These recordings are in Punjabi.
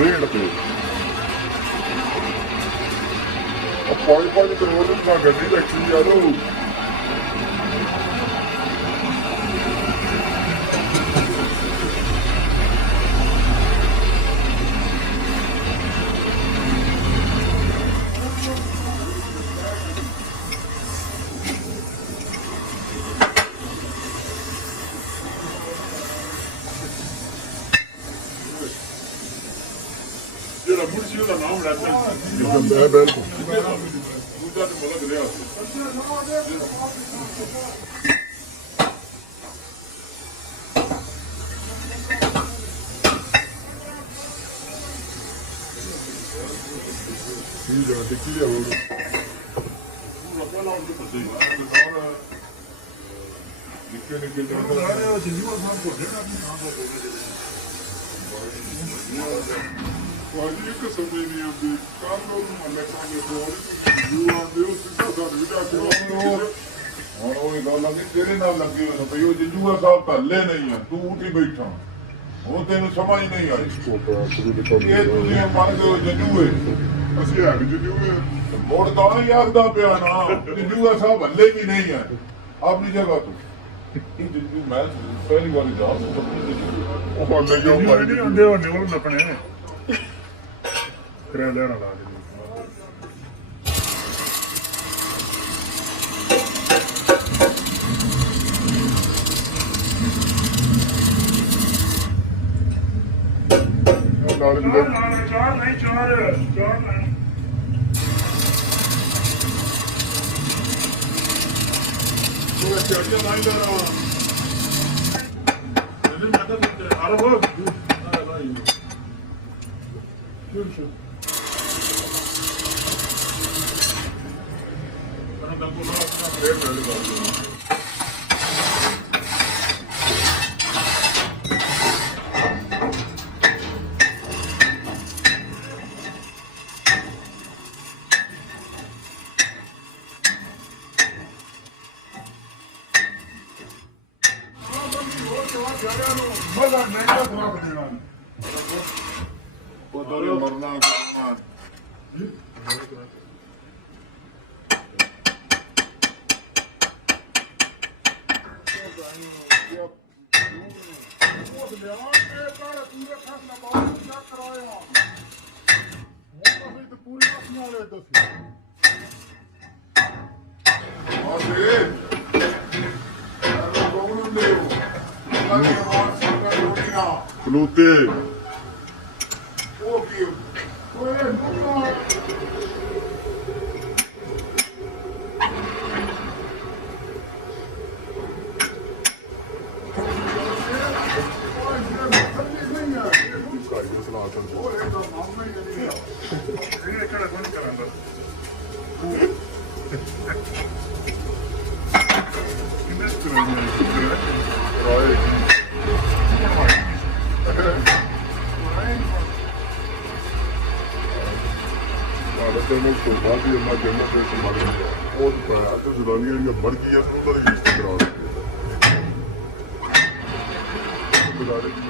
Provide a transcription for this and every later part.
ਰੇਟ ਤੇ 5 ਕਰੋੜ ਦਾ ਗੱਡੀ ਰੱਖੀ ਯਾਰ ਉਹ ਜਿਹੜਾ ਮੁਰਸ਼ੀ ਦਾ ਨਾਮ ਰੱਖਿਆ ਬਿਲਕੁਲ ਉਹਦਾ ਤੇ ਮਲਕ ਰਿਹਾ ਸੀ ਠੀਕ ਹੈ ਦੇਖੀ ਲਿਆ ਉਹ ਰੱਖਿਆ ਨਾ ਉਹਦੇ ਪੱਤੇ ਨਾਲ ਨਿੱਕੇ ਜਾਨਵਰ ਉਹ ਜਿੰਨਾ ਸਾਹ ਕੋ ਜਿਹੜਾ ਆਪਣੀ ਥਾਂ ਤੋਂ ਕੋਈ ਇੱਕ ਸਮਝ ਨਹੀਂ ਆਉਂਦੀ ਕਾਰੋਂ ਨੂੰ ਮਲਕਾਂ ਦੇ ਕੋਲ ਯੂ ਆਉਂਦੇ ਉਹ ਸਿੱਧਾ ਸਾਡ ਵਿਚਾਰ ਕੇ ਹੁਣ ਉਹ ਗੱਲ ਲੱਗੀ ਤੇਰੇ ਨਾਲ ਲੱਗੀ ਹੋਈ ਭਈ ਉਹ ਜੰਜੂਆ ਸਾਹਿਬ ਭੱਲੇ ਨਹੀਂ ਆ ਤੂੰ ਉੱਠੀ ਬੈਠਾ ਉਹ ਤੈਨੂੰ ਸਮਝ ਨਹੀਂ ਆਈ ਇਹ ਤੁਸੀਂ ਮੰਨ ਕੇ ਜੰਜੂਏ ਅਸੀਂ ਆ ਜੰਜੂਏ ਮੋੜ ਤਾਂ ਹੀ ਆਖਦਾ ਪਿਆ ਨਾ ਜੰਜੂਆ ਸਾਹਿਬ ਭੱਲੇ ਵੀ ਨਹੀਂ ਆ ਆਪਣੀ ਜਗ੍ਹਾ ਤੋਂ ਇਹ ਜੰਜੂ ਮੈਂ ਪਹਿਲੀ ਵਾਰੀ ਜਾ ਉਹ ਬੰਦੇ ਜੋ ਭਾਈ ਨਹੀਂ ਹੁੰਦੇ ਉਹ ਨਿਵਲ ਨੱਪਣੇ ਕਰਿਆ ਲੈਣਾ ਲਾ ਦੇ ਚਾਰ ਨਹੀਂ ਉਹ ਚੱਲਿਆ ਨਹੀਂ ਦਾ ਇਹਨੇ ਮੈਂ ਤਾਂ ਆਰੋ ਹੋ ਸ਼ੁਰੂ ਤਾਂ ਕੋਲ ਆਪਣਾ ਰੇਟ ਲੈ ਲਓ ਮਰਨਾ ਖਲੋਤੇ ਉਹ ਕੀ ਓਏ ਮੁੰਡਾ ਤੈਨੂੰ ਸੋਭਾ ਦੀ ਉਹਨਾਂ ਜਨਮ ਦੇ ਸਮਾਗਮ ਉਹ ਪਾਇਆ ਤੇ ਜ਼ੁਬਾਨੀਆਂ ਜਿਹੜੀਆਂ ਮਰ ਗਈਆਂ ਉਹਨਾਂ ਦੀ ਲਿਸਟ ਕਰਾ ਦਿੱਤੀ ਬੁਲਾਰੇ ਦੀ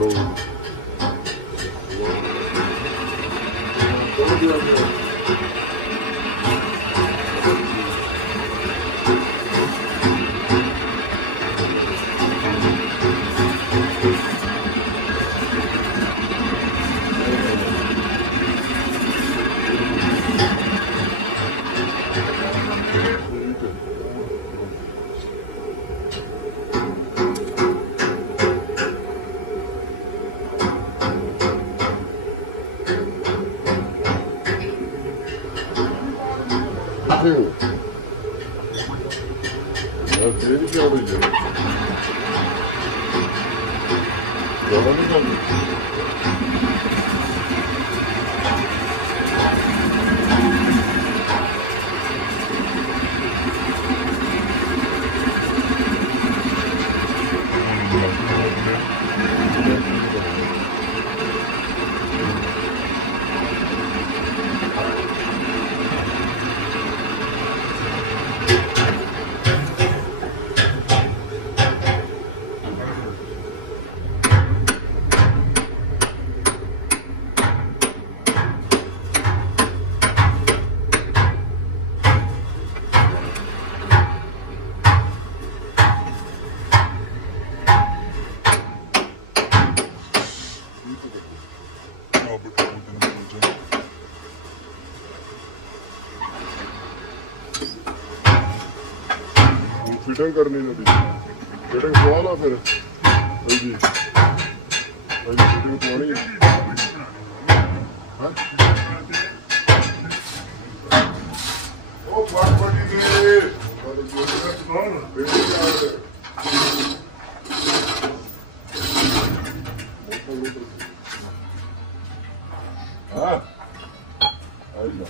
ਲਓ Ele já olhou. Já olhou. Fitting ਕਰਨੀ ਨਾ ਦੀ ਫਿਟਿੰਗ ਪਵਾ ਲਾ ਫਿਰ ਹਾਂਜੀ ਫਿਟਿੰਗ ਪਵਾਉਣੀ ਹਾਂ ਉਹ ਫਟ ਫਟੀ ਦੇ ਹਾਂ ਆਈ ਨਾ